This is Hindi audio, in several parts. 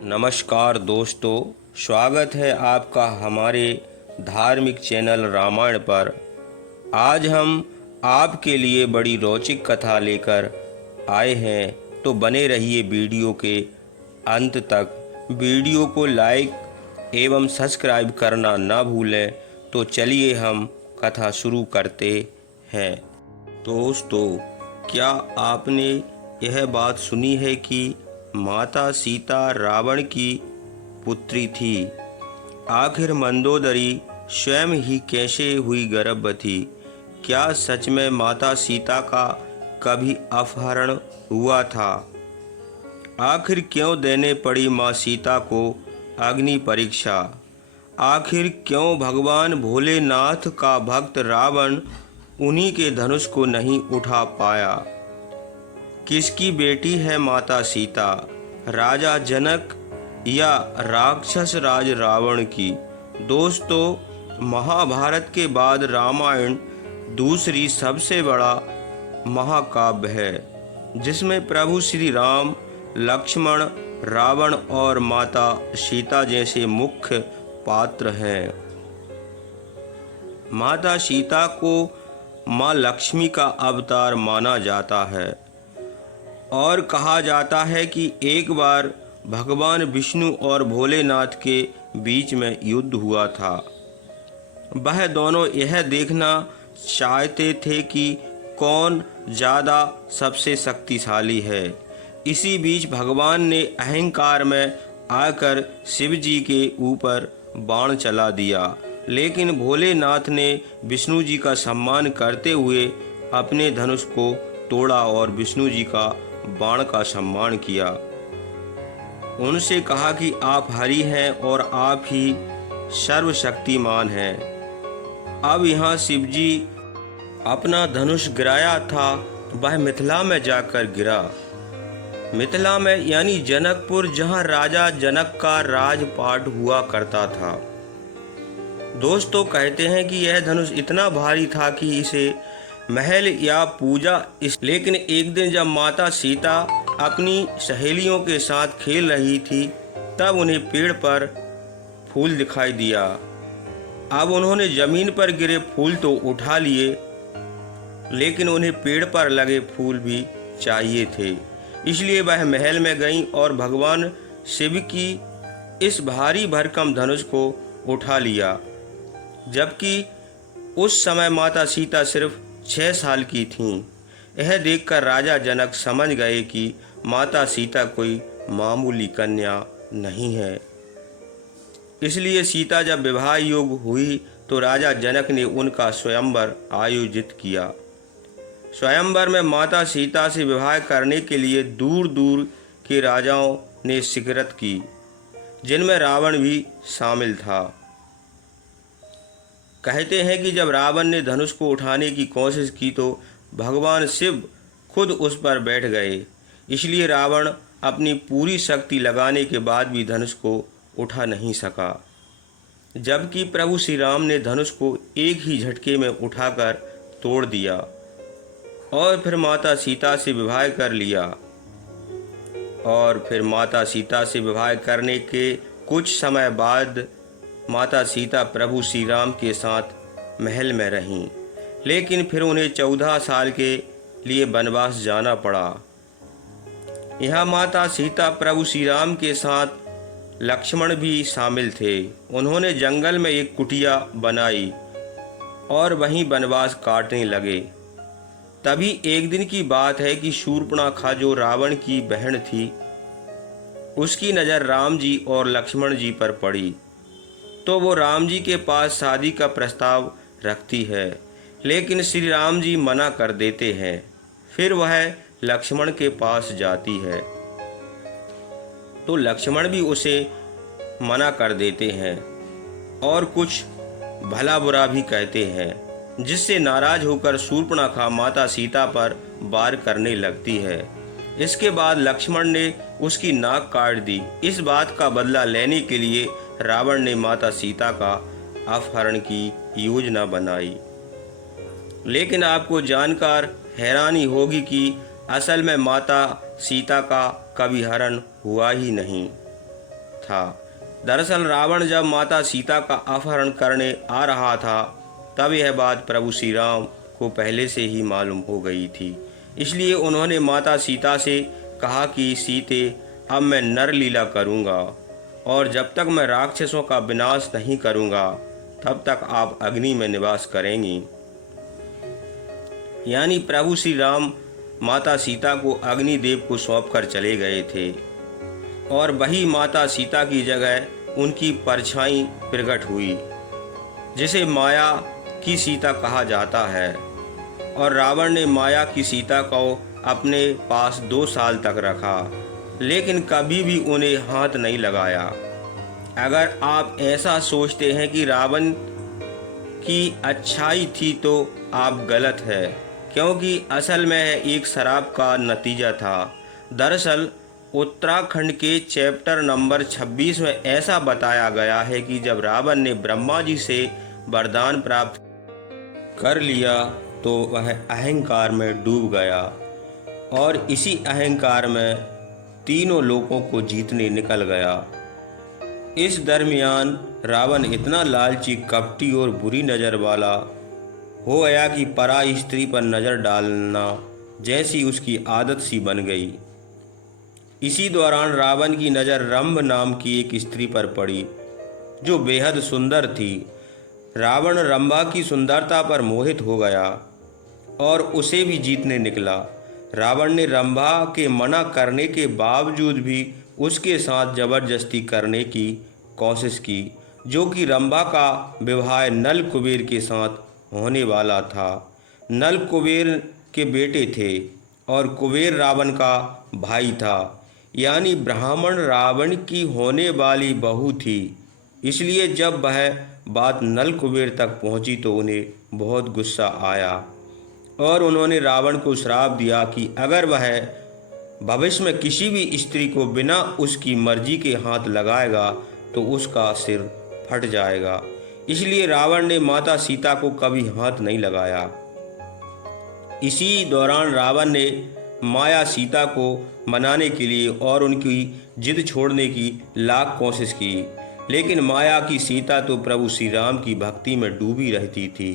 नमस्कार दोस्तों, स्वागत है आपका हमारे धार्मिक चैनल रामायण पर। आज हम आपके लिए बड़ी रोचक कथा लेकर आए हैं, तो बने रहिए वीडियो के अंत तक। वीडियो को लाइक एवं सब्सक्राइब करना ना भूलें। तो चलिए हम कथा शुरू करते हैं। दोस्तों, क्या आपने यह बात सुनी है कि माता सीता रावण की पुत्री थी? आखिर मंदोदरी स्वयं ही कैसे हुई गर्भवती? क्या सच में माता सीता का कभी अपहरण हुआ था? आखिर क्यों देने पड़ी माँ सीता को अग्नि परीक्षा? आखिर क्यों भगवान भोलेनाथ का भक्त रावण उन्हीं के धनुष को नहीं उठा पाया? किसकी बेटी है माता सीता, राजा जनक या राक्षस राज रावण की? दोस्तों, महाभारत के बाद रामायण दूसरी सबसे बड़ा महाकाव्य है, जिसमें प्रभु श्री राम, लक्ष्मण, रावण और माता सीता जैसे मुख्य पात्र हैं। माता सीता को माँ लक्ष्मी का अवतार माना जाता है और कहा जाता है कि एक बार भगवान विष्णु और भोलेनाथ के बीच में युद्ध हुआ था। वह दोनों यह देखना चाहते थे कि कौन ज़्यादा सबसे शक्तिशाली है। इसी बीच भगवान ने अहंकार में आकर शिव जी के ऊपर बाण चला दिया, लेकिन भोलेनाथ ने विष्णु जी का सम्मान करते हुए अपने धनुष को तोड़ा और विष्णु जी का बाण का सम्मान किया। उनसे कहा कि आप हरि हैं और आप ही सर्वशक्तिमान हैं। अब यहाँ शिव जी अपना धनुष गिराया था, वह मिथिला में जाकर गिरा। मिथिला में यानी जनकपुर, जहाँ राजा जनक का राजपाट हुआ करता था। दोस्तों, कहते हैं कि यह धनुष इतना भारी था कि इसे महल या पूजा लेकिन एक दिन जब माता सीता अपनी सहेलियों के साथ खेल रही थी, तब उन्हें पेड़ पर फूल दिखाई दिया। अब उन्होंने जमीन पर गिरे फूल तो उठा लिए, लेकिन उन्हें पेड़ पर लगे फूल भी चाहिए थे। इसलिए वह महल में गईं और भगवान शिव की इस भारी भरकम धनुष को उठा लिया, जबकि उस समय माता सीता सिर्फ 6 साल की थीं। यह देखकर राजा जनक समझ गए कि माता सीता कोई मामूली कन्या नहीं है। इसलिए सीता जब विवाह योग्य हुई तो राजा जनक ने उनका स्वयंवर आयोजित किया। स्वयंवर में माता सीता से विवाह करने के लिए दूर दूर के राजाओं ने शिरकत की, जिनमें रावण भी शामिल था। कहते हैं कि जब रावण ने धनुष को उठाने की कोशिश की तो भगवान शिव खुद उस पर बैठ गए। इसलिए रावण अपनी पूरी शक्ति लगाने के बाद भी धनुष को उठा नहीं सका, जबकि प्रभु श्री राम ने धनुष को एक ही झटके में उठाकर तोड़ दिया और फिर माता सीता से विवाह कर लिया। और फिर माता सीता से विवाह करने के कुछ समय बाद माता सीता प्रभु श्री राम के साथ महल में रहीं, लेकिन फिर उन्हें 14 साल के लिए वनवास जाना पड़ा। यहाँ माता सीता प्रभु श्री राम के साथ लक्ष्मण भी शामिल थे। उन्होंने जंगल में एक कुटिया बनाई और वहीं वनवास काटने लगे। तभी एक दिन की बात है कि शूर्पणखा, जो रावण की बहन थी, उसकी नज़र राम जी और लक्ष्मण जी पर पड़ी, तो वो राम जी के पास शादी का प्रस्ताव रखती है, लेकिन श्री राम जी मना कर देते हैं। फिर वह लक्ष्मण के पास जाती है तो लक्ष्मण भी उसे मना कर देते हैं और कुछ भला बुरा भी कहते हैं, जिससे नाराज होकर शूर्पणखा माता सीता पर वार करने लगती है। इसके बाद लक्ष्मण ने उसकी नाक काट दी। इस बात का बदला लेने के लिए रावण ने माता सीता का अपहरण की योजना बनाई। लेकिन आपको जानकर हैरानी होगी कि असल में माता सीता का कभी हरण हुआ ही नहीं। था। दरअसल रावण जब माता सीता का अपहरण करने आ रहा था तब यह बात प्रभु श्री राम को पहले से ही मालूम हो गई थी। इसलिए उन्होंने माता सीता से कहा कि सीते, अब मैं नरलीला करूँगा और जब तक मैं राक्षसों का विनाश नहीं करूँगा तब तक आप अग्नि में निवास करेंगी। यानी प्रभु श्री राम माता सीता को अग्निदेव को सौंप कर चले गए थे और वही माता सीता की जगह उनकी परछाई प्रकट हुई, जिसे माया की सीता कहा जाता है। और रावण ने माया की सीता को अपने पास 2 साल तक रखा, लेकिन कभी भी उन्हें हाथ नहीं लगाया। अगर आप ऐसा सोचते हैं कि रावण की अच्छाई थी तो आप गलत है, क्योंकि असल में एक शराब का नतीजा था। दरअसल उत्तराखंड के चैप्टर नंबर 26 में ऐसा बताया गया है कि जब रावण ने ब्रह्मा जी से वरदान प्राप्त कर लिया तो वह अहंकार में डूब गया और इसी अहंकार में तीनों लोगों को जीतने निकल गया। इस दरमियान रावण इतना लालची, कपटी और बुरी नज़र वाला हो गया कि पराई स्त्री पर नज़र डालना जैसी उसकी आदत सी बन गई। इसी दौरान रावण की नज़र रंभ नाम की एक स्त्री पर पड़ी जो बेहद सुंदर थी। रावण रंभा की सुंदरता पर मोहित हो गया और उसे भी जीतने निकला। रावण ने रंभा के मना करने के बावजूद भी उसके साथ जबरदस्ती करने की कोशिश की, जो कि रंभा का विवाह नल कुबेर के साथ होने वाला था। नल कुबेर के बेटे थे और कुबेर रावण का भाई था, यानी ब्राह्मण रावण की होने वाली बहू थी। इसलिए जब वह बात नल कुबेर तक पहुंची तो उन्हें बहुत गुस्सा आया और उन्होंने रावण को श्राप दिया कि अगर वह भविष्य में किसी भी स्त्री को बिना उसकी मर्जी के हाथ लगाएगा तो उसका सिर फट जाएगा। इसलिए रावण ने माता सीता को कभी हाथ नहीं लगाया। इसी दौरान रावण ने माया सीता को मनाने के लिए और उनकी जिद छोड़ने की लाख कोशिश की, लेकिन माया की सीता तो प्रभु श्री राम की भक्ति में डूबी रहती थी।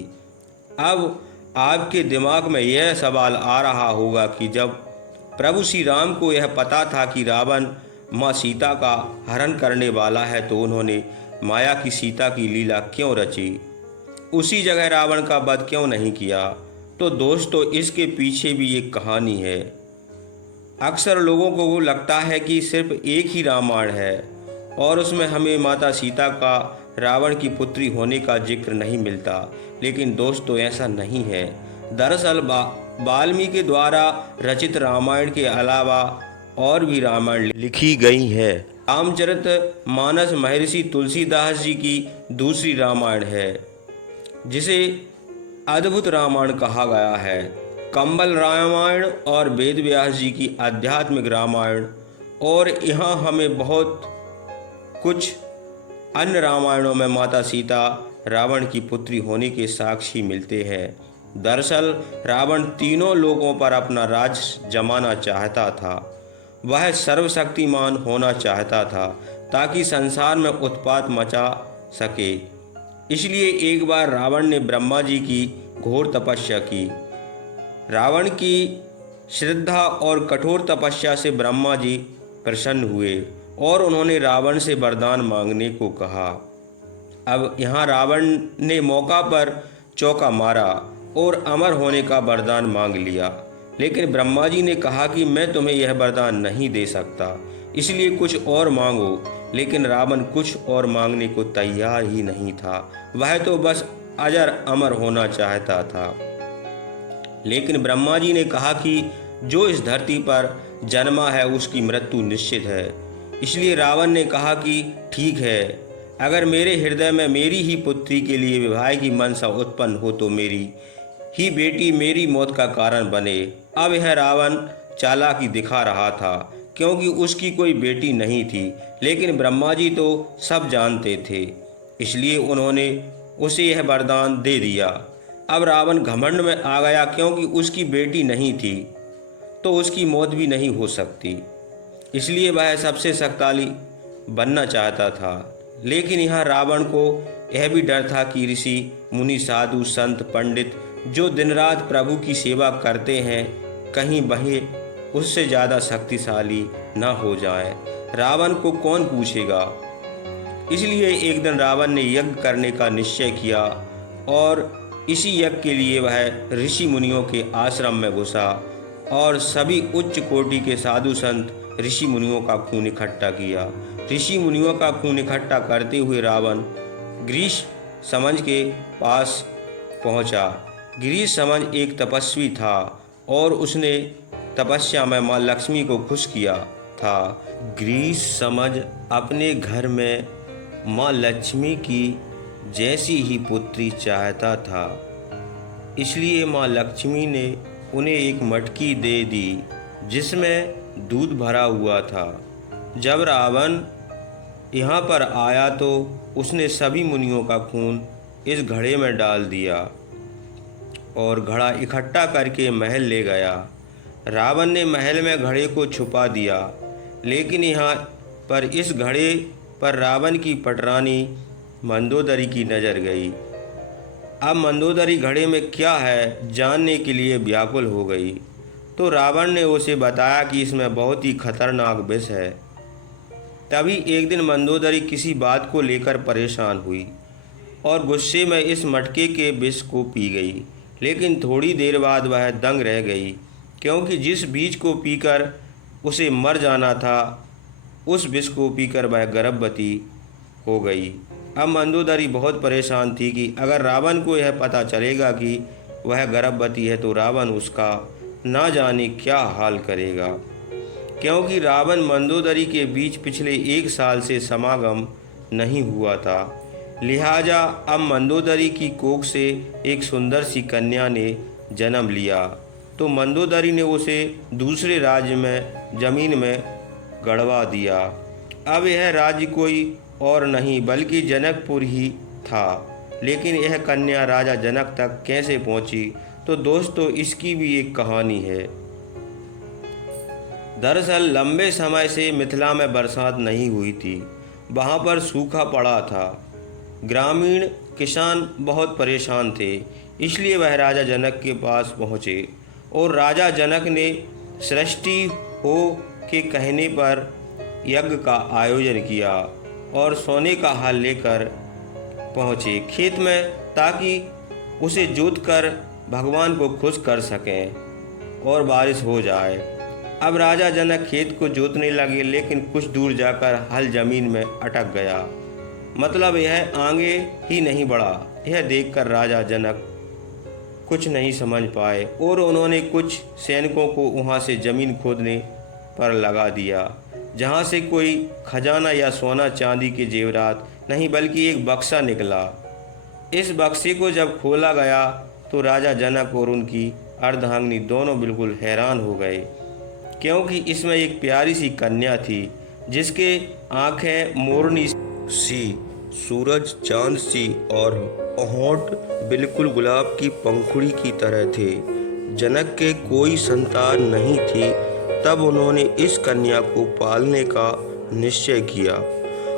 अब आपके दिमाग में यह सवाल आ रहा होगा कि जब प्रभु श्री राम को यह पता था कि रावण माँ सीता का हरण करने वाला है तो उन्होंने माया की सीता की लीला क्यों रची, उसी जगह रावण का वध क्यों नहीं किया। तो दोस्तों, इसके पीछे भी एक कहानी है। अक्सर लोगों को लगता है कि सिर्फ एक ही रामायण है और उसमें हमें माता सीता का रावण की पुत्री होने का जिक्र नहीं मिलता, लेकिन दोस्तों ऐसा नहीं है। दरअसल वाल्मीकि द्वारा रचित रामायण के अलावा और भी रामायण लिखी गई है। रामचरितमानस महर्षि तुलसीदास जी की दूसरी रामायण है, जिसे अद्भुत रामायण कहा गया है। कंबल रामायण और वेद व्यास जी की आध्यात्मिक रामायण, और यहाँ हमें बहुत कुछ अन्य रामायणों में माता सीता रावण की पुत्री होने के साक्षी मिलते हैं। दरअसल रावण तीनों लोगों पर अपना राज जमाना चाहता था। वह सर्वशक्तिमान होना चाहता था ताकि संसार में उत्पात मचा सके। इसलिए एक बार रावण ने ब्रह्मा जी की घोर तपस्या की। रावण की श्रद्धा और कठोर तपस्या से ब्रह्मा जी प्रसन्न हुए और उन्होंने रावण से वरदान मांगने को कहा। अब यहाँ रावण ने मौका पर चौका मारा और अमर होने का वरदान मांग लिया, लेकिन ब्रह्मा जी ने कहा कि मैं तुम्हें यह वरदान नहीं दे सकता, इसलिए कुछ और मांगो। लेकिन रावण कुछ और मांगने को तैयार ही नहीं था। वह तो बस अजर अमर होना चाहता था। लेकिन ब्रह्मा जी ने कहा कि जो इस धरती पर जन्मा है उसकी मृत्यु निश्चित है। इसलिए रावण ने कहा कि ठीक है, अगर मेरे हृदय में मेरी ही पुत्री के लिए विवाह की मनसा उत्पन्न हो तो मेरी ही बेटी मेरी मौत का कारण बने। अब यह रावण चालाकी दिखा रहा था, क्योंकि उसकी कोई बेटी नहीं थी, लेकिन ब्रह्मा जी तो सब जानते थे, इसलिए उन्होंने उसे यह वरदान दे दिया। अब रावण घमंड में आ गया, क्योंकि उसकी बेटी नहीं थी तो उसकी मौत भी नहीं हो सकती। इसलिए वह सबसे शक्तिशाली बनना चाहता था। लेकिन यहाँ रावण को यह भी डर था कि ऋषि मुनि साधु संत पंडित जो दिन रात प्रभु की सेवा करते हैं कहीं वह उससे ज़्यादा शक्तिशाली न हो जाए। रावण को कौन पूछेगा। इसलिए एक दिन रावण ने यज्ञ करने का निश्चय किया और इसी यज्ञ के लिए वह ऋषि मुनियों के आश्रम में घुसा और सभी उच्च कोटि के साधु संत ऋषि मुनियों का खून इकट्ठा किया। ऋषि मुनियों का खून इकट्ठा करते हुए रावण गिरीश समझ के पास पहुंचा। गिरीश समझ एक तपस्वी था और उसने तपस्या में माँ लक्ष्मी को खुश किया था। गिरीश समझ अपने घर में माँ लक्ष्मी की जैसी ही पुत्री चाहता था, इसलिए माँ लक्ष्मी ने उन्हें एक मटकी दे दी जिसमें दूध भरा हुआ था। जब रावण यहाँ पर आया तो उसने सभी मुनियों का खून इस घड़े में डाल दिया और घड़ा इकट्ठा करके महल ले गया। रावण ने महल में घड़े को छुपा दिया, लेकिन यहाँ पर इस घड़े पर रावण की पटरानी मंदोदरी की नज़र गई। अब मंदोदरी घड़े में क्या है जानने के लिए व्याकुल हो गई, तो रावण ने उसे बताया कि इसमें बहुत ही खतरनाक विष है। तभी एक दिन मंदोदरी किसी बात को लेकर परेशान हुई और गुस्से में इस मटके के विष को पी गई। लेकिन थोड़ी देर बाद वह दंग रह गई, क्योंकि जिस बीज को पीकर उसे मर जाना था उस विष को पीकर वह गर्भवती हो गई। अब मंदोदरी बहुत परेशान थी कि अगर रावण को यह पता चलेगा कि वह गर्भवती है तो रावण उसका ना जाने क्या हाल करेगा, क्योंकि रावण मंदोदरी के बीच पिछले 1 साल से समागम नहीं हुआ था। लिहाजा अब मंदोदरी की कोख से एक सुंदर सी कन्या ने जन्म लिया, तो मंदोदरी ने उसे दूसरे राज्य में जमीन में गड़वा दिया। अब यह राज्य कोई और नहीं बल्कि जनकपुर ही था। लेकिन यह कन्या राजा जनक तक कैसे पहुंची, तो दोस्तों इसकी भी एक कहानी है। दरअसल लंबे समय से मिथिला में बरसात नहीं हुई थी, वहाँ पर सूखा पड़ा था। ग्रामीण किसान बहुत परेशान थे, इसलिए वह राजा जनक के पास पहुँचे और राजा जनक ने सृष्टि हो के कहने पर यज्ञ का आयोजन किया और सोने का हाल लेकर पहुँचे खेत में, ताकि उसे जोतकर भगवान को खुश कर सकें और बारिश हो जाए। अब राजा जनक खेत को जोतने लगे, लेकिन कुछ दूर जाकर हल जमीन में अटक गया, मतलब यह आगे ही नहीं बढ़ा। यह देखकर राजा जनक कुछ नहीं समझ पाए और उन्होंने कुछ सैनिकों को वहाँ से ज़मीन खोदने पर लगा दिया, जहाँ से कोई खजाना या सोना चांदी के जेवरात नहीं बल्कि एक बक्सा निकला। इस बक्से को जब खोला गया तो राजा जनक और उनकी अर्धांगिनी दोनों बिल्कुल हैरान हो गए, क्योंकि इसमें एक प्यारी सी कन्या थी जिसके आँखें मोरनी सी, सूरज चांद सी और होंठ बिल्कुल गुलाब की पंखुड़ी की तरह थे। जनक के कोई संतान नहीं थी, तब उन्होंने इस कन्या को पालने का निश्चय किया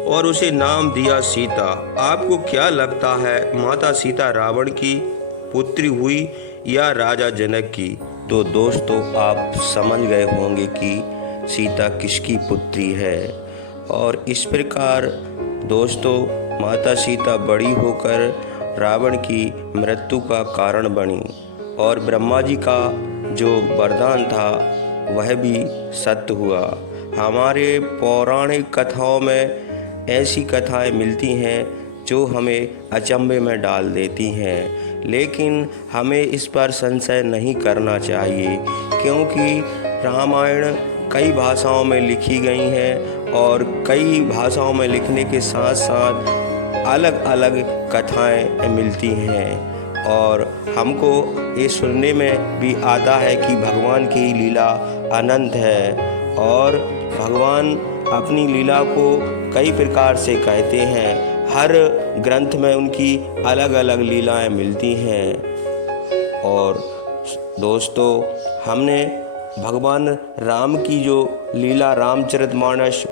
और उसे नाम दिया सीता। आपको क्या लगता है, माता सीता रावण की पुत्री हुई या राजा जनक की? तो दोस्तों आप समझ गए होंगे कि सीता किसकी पुत्री है। और इस प्रकार दोस्तों माता सीता बड़ी होकर रावण की मृत्यु का कारण बनी और ब्रह्मा जी का जो वरदान था वह भी सत्य हुआ। हमारे पौराणिक कथाओं में ऐसी कथाएं मिलती हैं जो हमें अचंभे में डाल देती हैं, लेकिन हमें इस पर संशय नहीं करना चाहिए, क्योंकि रामायण कई भाषाओं में लिखी गई हैं और कई भाषाओं में लिखने के साथ साथ अलग अलग कथाएं मिलती हैं और हमको ये सुनने में भी आता है कि भगवान की लीला अनंत है और भगवान अपनी लीला को कई प्रकार से कहते हैं। हर ग्रंथ में उनकी अलग अलग लीलाएं मिलती हैं। और दोस्तों हमने भगवान राम की जो लीला रामचरितमानस